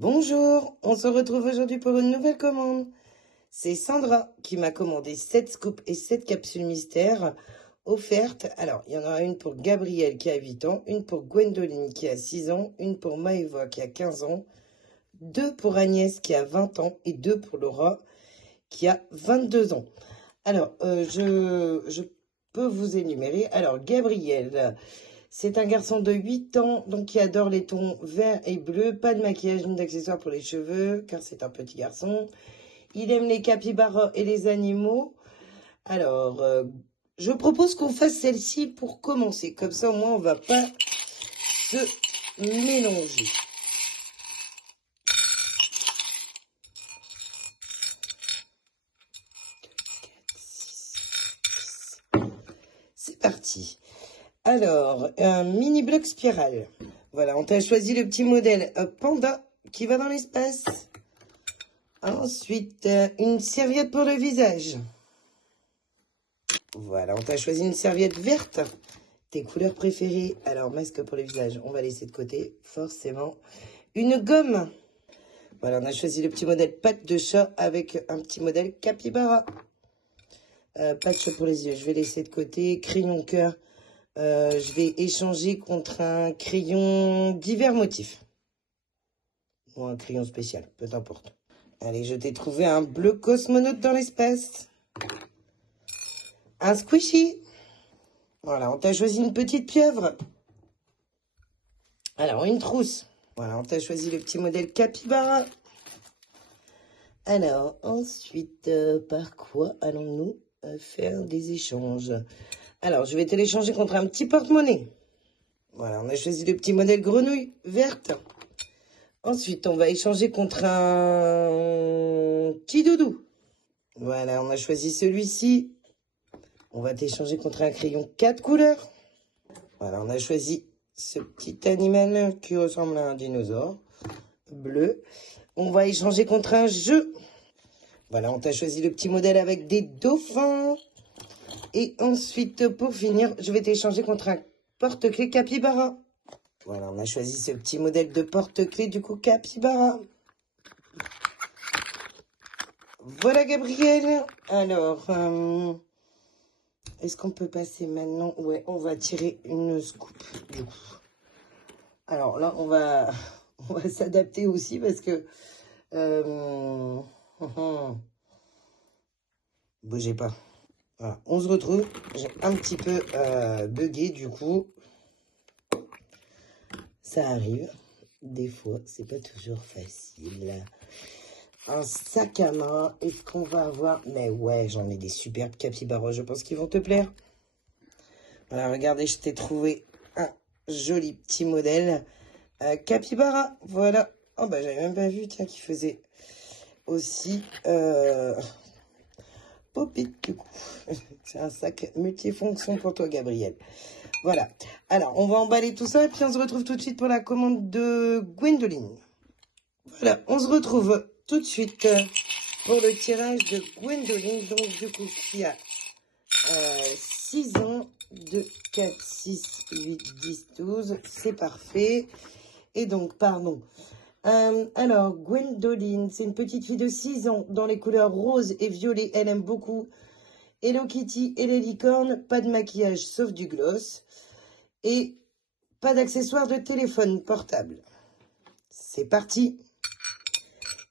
Bonjour, on se retrouve aujourd'hui pour une nouvelle commande. C'est Sandra qui m'a commandé 7 scoops et 7 capsules mystères offertes. Alors, il y en aura une pour Gabriel qui a 8 ans, une pour Gwendoline qui a 6 ans, une pour Maëva qui a 15 ans, 2 pour Agnès qui a 20 ans et 2 pour Laura qui a 22 ans. Alors, je peux vous énumérer. Alors, Gabriel, c'est un garçon de 8 ans, donc qui adore les tons vert et bleu. Pas de maquillage ni d'accessoires pour les cheveux, car c'est un petit garçon. Il aime les capybaras et les animaux. Alors, je propose qu'on fasse celle-ci pour commencer. Comme ça, au moins, on va pas se mélanger. C'est parti. Alors, un mini bloc spirale. Voilà, on t'a choisi le petit modèle Panda qui va dans l'espace. Ensuite, une serviette pour le visage. Voilà, on t'a choisi une serviette verte. Tes couleurs préférées. Alors, masque pour le visage, on va laisser de côté, forcément. Une gomme. Voilà, on a choisi le petit modèle patte de chat avec un petit modèle capybara. Patch pour les yeux, je vais laisser de côté. Crayon cœur. Je vais échanger contre un crayon divers motifs. Ou un crayon spécial, peu importe. Allez, je t'ai trouvé un bleu cosmonaute dans l'espace. Un squishy. Voilà, on t'a choisi une petite pieuvre. Alors, une trousse. Voilà, on t'a choisi le petit modèle capybara. Alors, ensuite, par quoi allons-nous faire des échanges? Alors, je vais te l'échanger contre un petit porte-monnaie. Voilà, on a choisi le petit modèle grenouille verte. Ensuite, on va échanger contre un petit doudou. Voilà, on a choisi celui-ci. On va t'échanger contre un crayon 4 couleurs. Voilà, on a choisi ce petit animal qui ressemble à un dinosaure. Bleu. On va échanger contre un jeu. Voilà, on t'a choisi le petit modèle avec des dauphins. Et ensuite, pour finir, je vais t'échanger contre un porte-clés capybara. Voilà, on a choisi ce petit modèle de porte-clés du coup capybara. Voilà Gabriel. Alors, est-ce qu'on peut passer maintenant? Ouais, on va tirer une scoop du coup. Alors là, on va s'adapter aussi parce que... bougez pas. Voilà, on se retrouve. J'ai un petit peu bugué du coup. Ça arrive. Des fois, c'est pas toujours facile. Un sac à main. Est-ce qu'on va avoir... Mais ouais, j'en ai des superbes capybaras. Je pense qu'ils vont te plaire. Voilà, regardez, je t'ai trouvé un joli petit modèle. Capybara, voilà. Oh, bah, j'avais même pas vu, tiens, qu'il faisait aussi... Pop-it, du coup. C'est un sac multifonction pour toi, Gabriel. Voilà. Alors, on va emballer tout ça et puis on se retrouve tout de suite pour la commande de Gwendoline. Voilà, on se retrouve tout de suite pour le tirage de Gwendoline, donc du coup, qui a 6 ans, 2, 4, 6, 8, 10, 12, c'est parfait. Et donc, pardon. Alors, Gwendoline, c'est une petite fille de 6 ans, dans les couleurs rose et violet, elle aime beaucoup Hello Kitty et les licornes, pas de maquillage sauf du gloss, et pas d'accessoires de téléphone portable. C'est parti.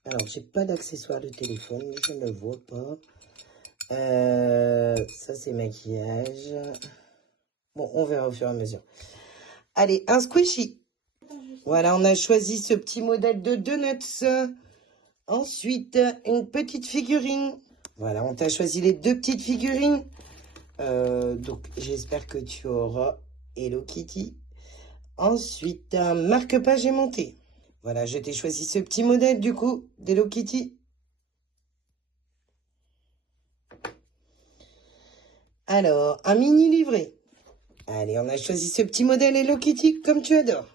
Alors, j'ai pas d'accessoires de téléphone, je ne vois pas. Ça, c'est maquillage. Bon, on verra au fur et à mesure. Allez, un squishy. Voilà, on a choisi ce petit modèle de donuts. Ensuite, une petite figurine. Voilà, on t'a choisi les 2 petites figurines. Donc, j'espère que tu auras Hello Kitty. Ensuite, un marque-page aimanté. Voilà, je t'ai choisi ce petit modèle, du coup, d'Hello Kitty. Alors, un mini livret. Allez, on a choisi ce petit modèle Hello Kitty, comme tu adores.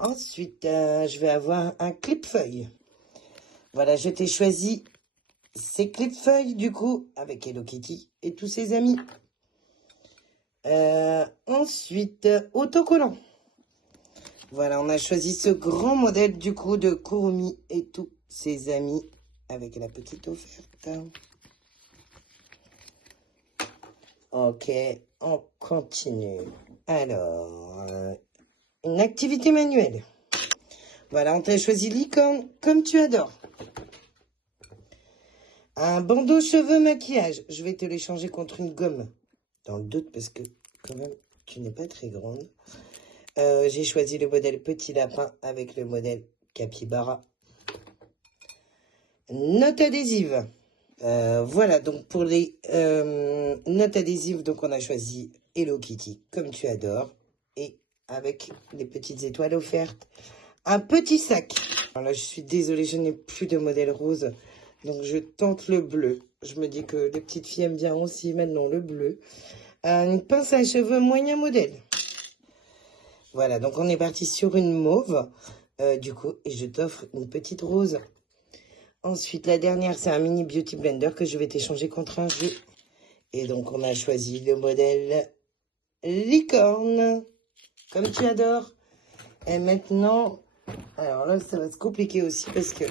Ensuite, je vais avoir un clip-feuille. Voilà, je t'ai choisi ces clip-feuilles, du coup, avec Hello Kitty et tous ses amis. Ensuite, autocollant. Voilà, on a choisi ce grand modèle du coup de Kurumi et tous ses amis avec la petite offerte. Ok, on continue. Alors, une activité manuelle. Voilà, on t'a choisi licorne comme tu adores. Un bandeau cheveux maquillage. Je vais te l'échanger contre une gomme. Dans le doute parce que quand même, tu n'es pas très grande. J'ai choisi le modèle petit lapin avec le modèle capybara. Note adhésive. Voilà, donc pour les notes adhésives, donc on a choisi Hello Kitty, comme tu adores, et avec les petites étoiles offertes. Un petit sac. Alors là, je suis désolée, je n'ai plus de modèle rose, donc je tente le bleu. Je me dis que les petites filles aiment bien aussi maintenant le bleu. Une pince à cheveux moyen modèle. Voilà, donc on est parti sur une mauve, du coup, et je t'offre une petite rose. Ensuite, la dernière, c'est un mini beauty blender que je vais t'échanger contre un jeu. Et donc, on a choisi le modèle licorne, comme tu adores. Et maintenant, alors là, ça va se compliquer aussi parce que...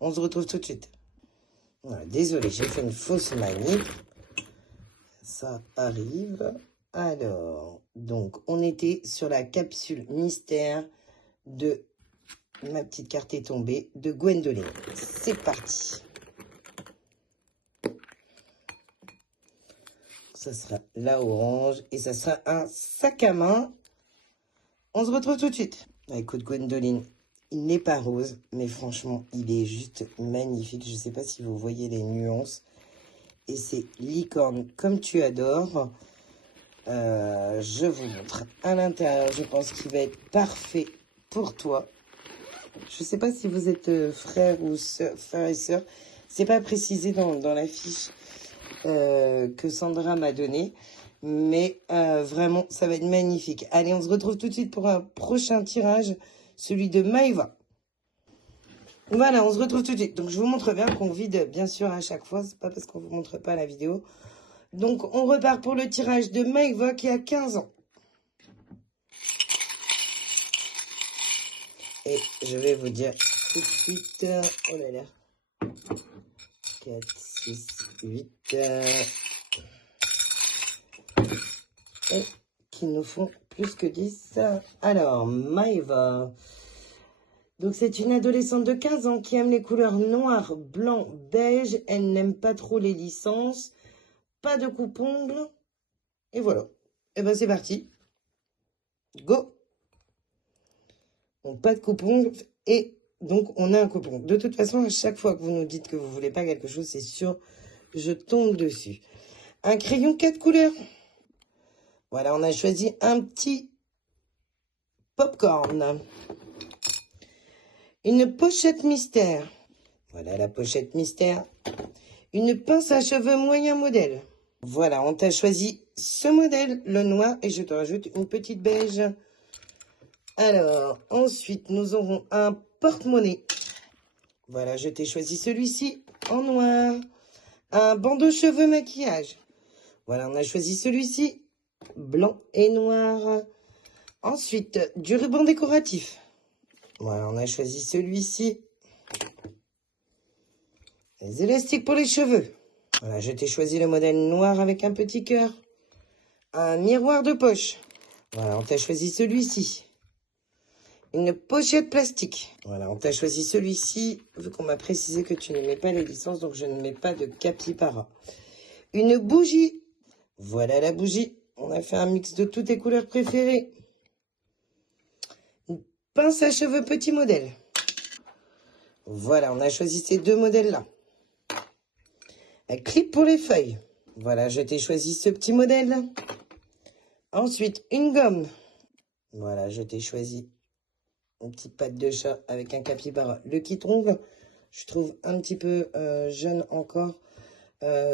on se retrouve tout de suite. Voilà, désolé, j'ai fait une fausse manip. Ça arrive. Alors, donc, on était sur la capsule mystère de ma petite carte est tombée de Gwendoline. C'est parti. Ça sera la orange et ça sera un sac à main. On se retrouve tout de suite. Bah, écoute, Gwendoline, il n'est pas rose, mais franchement, il est juste magnifique. Je ne sais pas si vous voyez les nuances. Et c'est licorne comme tu adores. Je vous montre à l'intérieur. Je pense qu'il va être parfait pour toi. Je ne sais pas si vous êtes frère ou soeur, frère et sœur. C'est pas précisé dans la fiche que Sandra m'a donnée. Mais vraiment, ça va être magnifique. Allez, on se retrouve tout de suite pour un prochain tirage, celui de Maëva. Voilà, on se retrouve tout de suite. Donc, je vous montre bien qu'on vide, bien sûr, à chaque fois. C'est pas parce qu'on vous montre pas la vidéo. Donc, on repart pour le tirage de Maëva qui a 15 ans. Et je vais vous dire tout de suite... oh là là. 4, 6, 8... et qui nous font plus que 10. Alors, Maëva... donc, c'est une adolescente de 15 ans qui aime les couleurs noir, blanc, beige. Elle n'aime pas trop les licences. Pas de coupe-ongles. Et voilà. Et ben, c'est parti. Go. Donc, pas de coupe-ongles. Et donc, on a un coupe-ongle. De toute façon, à chaque fois que vous nous dites que vous voulez pas quelque chose, c'est sûr, je tombe dessus. Un crayon 4 couleurs. Voilà, on a choisi un petit popcorn. Une pochette mystère. Voilà la pochette mystère. Une pince à cheveux moyen modèle. Voilà, on t'a choisi ce modèle, le noir, et je te rajoute une petite beige. Alors, ensuite, nous aurons un porte-monnaie. Voilà, je t'ai choisi celui-ci en noir. Un bandeau cheveux maquillage. Voilà, on a choisi celui-ci, blanc et noir. Ensuite, du ruban décoratif. Voilà, on a choisi celui-ci. Les élastiques pour les cheveux. Voilà, je t'ai choisi le modèle noir avec un petit cœur. Un miroir de poche. Voilà, on t'a choisi celui-ci. Une pochette plastique. Voilà, on t'a choisi celui-ci. Vu qu'on m'a précisé que tu ne mets pas les licences, donc je ne mets pas de capybara. Une bougie. Voilà la bougie. On a fait un mix de toutes tes couleurs préférées. Une pince à cheveux petit modèle. Voilà, on a choisi ces deux modèles-là. Un clip pour les feuilles. Voilà, je t'ai choisi ce petit modèle. Ensuite, une gomme. Voilà, je t'ai choisi une petite patte de chat avec un capybara. Le kit ongle, je trouve un petit peu jeune encore.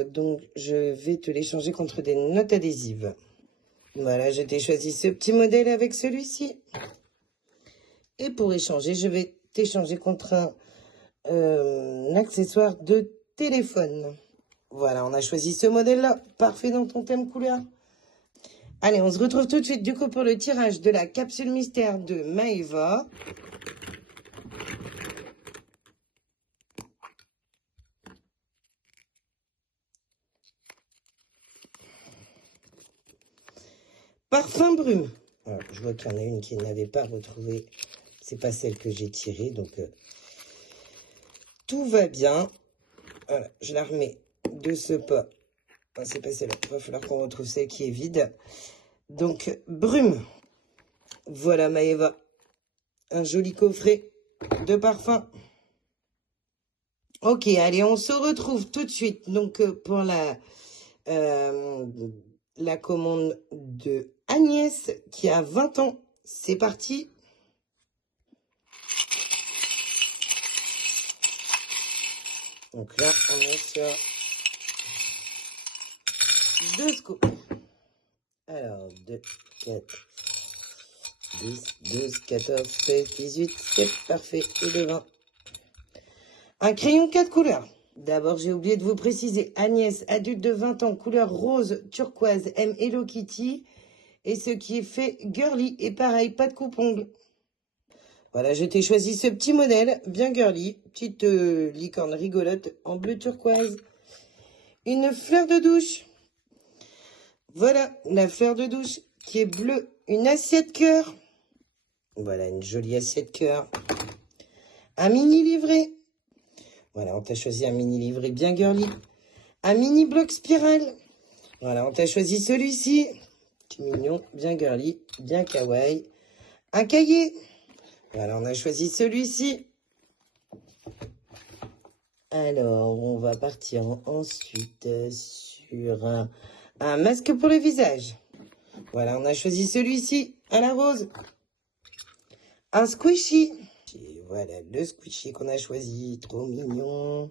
Donc, je vais te l'échanger contre des notes adhésives. Voilà, je t'ai choisi ce petit modèle avec celui-ci. Et pour échanger, je vais t'échanger contre un accessoire de téléphone. Voilà, on a choisi ce modèle-là. Parfait dans ton thème couleur. Allez, on se retrouve tout de suite du coup pour le tirage de la capsule mystère de Maeva. Parfum brume. Alors, je vois qu'il y en a une qui n'avait pas retrouvé. C'est pas celle que j'ai tirée, donc tout va bien. Voilà, je la remets de ce pas. Ah, c'est pas celle-là. Il va falloir qu'on retrouve celle qui est vide. Donc, brume. Voilà, Maeva. Un joli coffret de parfum. Ok, allez, on se retrouve tout de suite. Donc, pour la commande de Agnès, qui a 20 ans. C'est parti. Donc là, on est sur 2 scoops. Alors, 2, 4, 10, 12, 14, 16, 18, c'est parfait. Et le 20. Un crayon 4 couleurs. D'abord, j'ai oublié de vous préciser, Agnès, adulte de 20 ans, couleur rose turquoise, aime Hello Kitty. Et ce qui est fait girly. Et pareil, pas de coupe-ongles. Voilà, je t'ai choisi ce petit modèle, bien girly. Petite licorne rigolote en bleu turquoise. Une fleur de douche. Voilà, la fleur de douche qui est bleue. Une assiette cœur. Voilà, une jolie assiette cœur. Un mini livret. Voilà, on t'a choisi un mini livret bien girly. Un mini bloc spirale. Voilà, on t'a choisi celui-ci. Petit mignon, bien girly, bien kawaii. Un cahier. Voilà, on a choisi celui-ci. Alors, on va partir ensuite sur un masque pour le visage. Voilà, on a choisi celui-ci, à la rose. Un squishy. Et voilà, le squishy qu'on a choisi, trop mignon.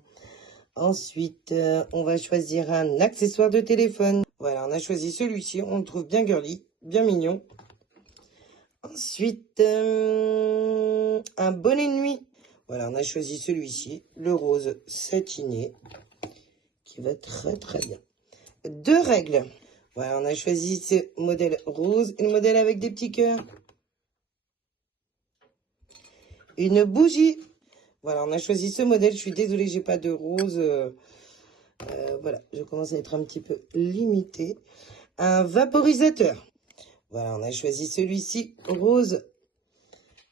Ensuite, on va choisir un accessoire de téléphone. Voilà, on a choisi celui-ci, on le trouve bien girly, bien mignon. Ensuite, un bonnet de nuit. Voilà, on a choisi celui-ci, le rose satiné, qui va très très bien. 2 règles. Voilà, on a choisi ce modèle rose et le modèle avec des petits cœurs. Une bougie. Voilà, on a choisi ce modèle. Je suis désolée, j'ai pas de rose. Voilà, je commence à être un petit peu limitée. Un vaporisateur. Voilà, on a choisi celui-ci, rose.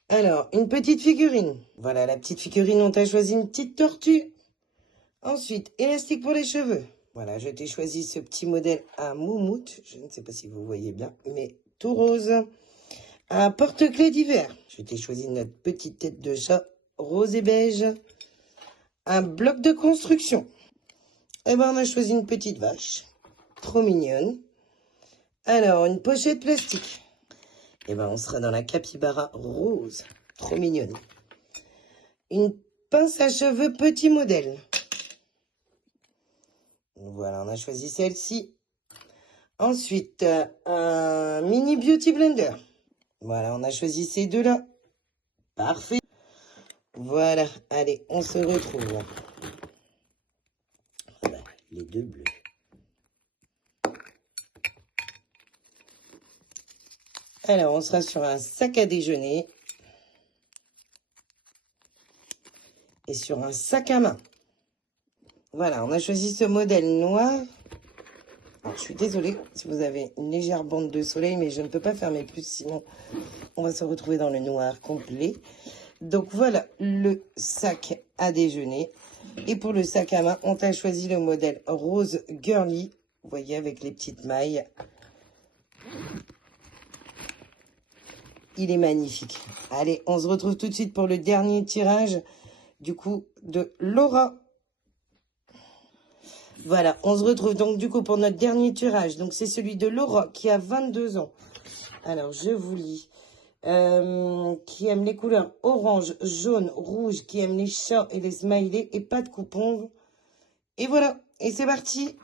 Alors, une petite figurine. Voilà, la petite figurine, on t'a choisi une petite tortue. Ensuite, élastique pour les cheveux. Voilà, je t'ai choisi ce petit modèle à moumoute. Je ne sais pas si vous voyez bien, mais tout rose. Un porte-clés d'hiver. Je t'ai choisi notre petite tête de chat rose et beige. Un bloc de construction. Eh ben, on a choisi une petite vache. Trop mignonne. Alors, une pochette plastique. Eh ben, on sera dans la capybara rose. Trop mignonne. Une pince à cheveux petit modèle. Voilà, on a choisi celle-ci. Ensuite, un mini beauty blender. Voilà, on a choisi ces deux-là. Parfait. Voilà, allez, on se retrouve. Voilà, les deux bleus. Alors, on sera sur un sac à déjeuner. Et sur un sac à main. Voilà, on a choisi ce modèle noir. Alors, je suis désolée si vous avez une légère bande de soleil, mais je ne peux pas fermer plus, sinon on va se retrouver dans le noir complet. Donc voilà le sac à déjeuner. Et pour le sac à main, on t'a choisi le modèle rose girly. Vous voyez, avec les petites mailles. Il est magnifique. Allez, on se retrouve tout de suite pour le dernier tirage, du coup, de Laura. Voilà, on se retrouve donc du coup pour notre dernier tirage. Donc c'est celui de Laura qui a 22 ans. Alors je vous lis. Qui aime les couleurs orange, jaune, rouge, qui aime les chats et les smileys et pas de coupons. Et voilà, et c'est parti.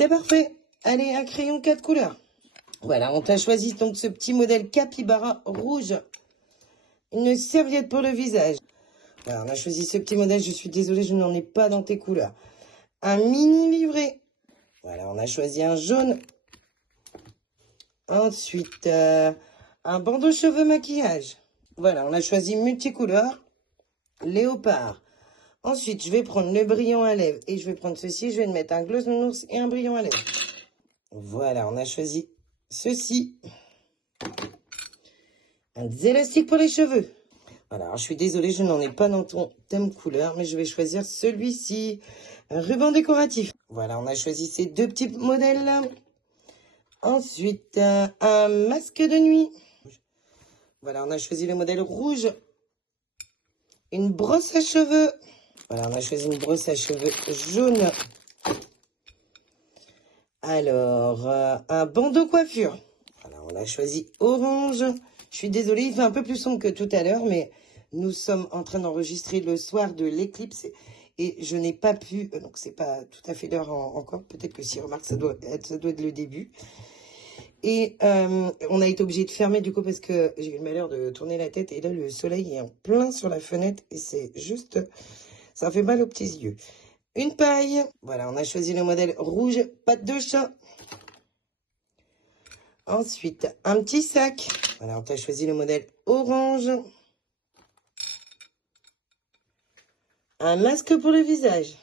C'est parfait. Allez, un crayon 4 couleurs. Voilà, on t'a choisi donc ce petit modèle capybara rouge. Une serviette pour le visage. Voilà, on a choisi ce petit modèle. Je suis désolée, je n'en ai pas dans tes couleurs. Un mini livret. Voilà, on a choisi un jaune. Ensuite, un bandeau cheveux maquillage. Voilà, on a choisi multicouleur. Léopard. Ensuite, je vais prendre le brillant à lèvres. Et je vais prendre ceci. Je vais mettre un gloss nounours et un brillant à lèvres. Voilà, on a choisi ceci. Un élastique pour les cheveux. Voilà, alors je suis désolée, je n'en ai pas dans ton thème couleur, mais je vais choisir celui-ci. Un ruban décoratif. Voilà, on a choisi ces deux petits modèles-là. Ensuite, un masque de nuit. Voilà, on a choisi le modèle rouge. Une brosse à cheveux. Voilà, on a choisi une brosse à cheveux jaune. Alors, un bandeau coiffure. Voilà, on a choisi orange. Je suis désolée, il fait un peu plus sombre que tout à l'heure, mais nous sommes en train d'enregistrer le soir de l'éclipse. Et je n'ai pas pu, donc c'est pas tout à fait l'heure encore. Peut-être que si remarque, ça doit être le début. Et on a été obligé de fermer du coup parce que j'ai eu le malheur de tourner la tête. Et là, le soleil est en plein sur la fenêtre. Et c'est juste, ça fait mal aux petits yeux. Une paille. Voilà, on a choisi le modèle rouge, patte de chat. Ensuite, un petit sac. Voilà, on a choisi le modèle orange. Un masque pour le visage.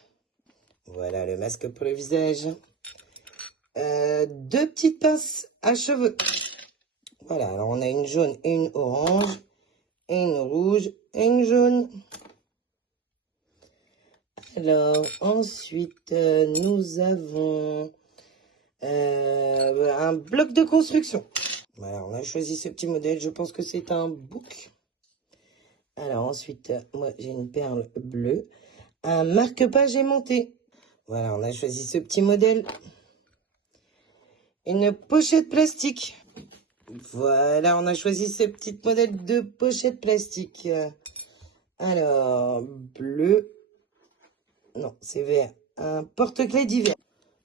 Voilà, le masque pour le visage. Deux petites pinces à cheveux. Voilà, alors on a une jaune et une orange. Et une rouge et une jaune. Alors, ensuite, nous avons un bloc de construction. Voilà, on a choisi ce petit modèle. Je pense que c'est un bouc. Alors, ensuite, moi, j'ai une perle bleue. Un marque-page aimanté. Voilà, on a choisi ce petit modèle. Une pochette plastique. Voilà, on a choisi ce petit modèle de pochette plastique. Alors, bleu. Non, c'est vert. Un porte-clés d'hiver.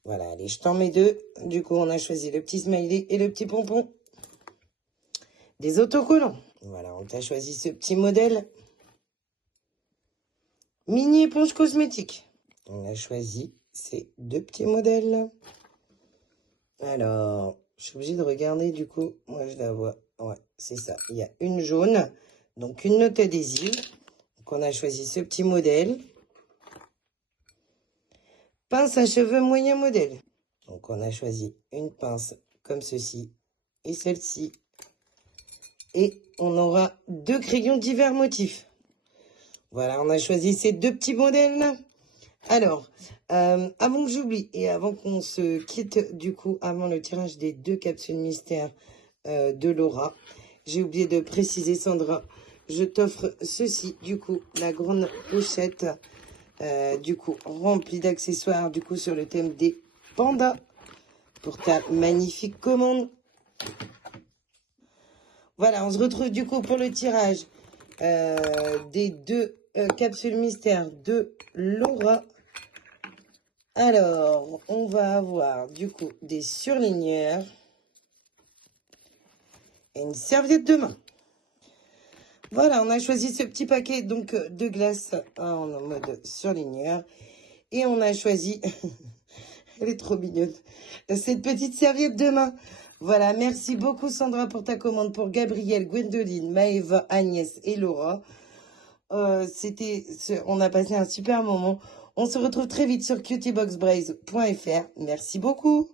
Voilà, allez, je t'en mets deux. Du coup, on a choisi le petit smiley et le petit pompon. Des autocollants. Voilà, on t'a choisi ce petit modèle. Mini éponge cosmétique. On a choisi ces deux petits modèles. Alors, je suis obligée de regarder du coup. Moi, je la vois. Ouais, c'est ça. Il y a une jaune. Donc, une note adhésive. Donc, on a choisi ce petit modèle. Pince à cheveux moyen modèle. Donc, on a choisi une pince comme ceci et celle-ci. Et on aura deux crayons divers motifs. Voilà, on a choisi ces deux petits modèles-là. Alors, avant que j'oublie et avant qu'on se quitte, du coup, avant le tirage des deux capsules mystères de Laura, j'ai oublié de préciser, Sandra, je t'offre ceci, du coup, la grande pochette, du coup, remplie d'accessoires, du coup, sur le thème des pandas, pour ta magnifique commande. Voilà, on se retrouve, du coup, pour le tirage des deux capsules mystères de Laura. Alors, on va avoir du coup des surligneurs et une serviette de main. Voilà, on a choisi ce petit paquet donc de glace en mode surligneur. Et on a choisi, elle est trop mignonne, cette petite serviette de main. Voilà, merci beaucoup Sandra pour ta commande pour Gabrielle, Gwendoline, Maëva, Agnès et Laura. On a passé un super moment. On se retrouve très vite sur cutieboxbraise.fr. Merci beaucoup.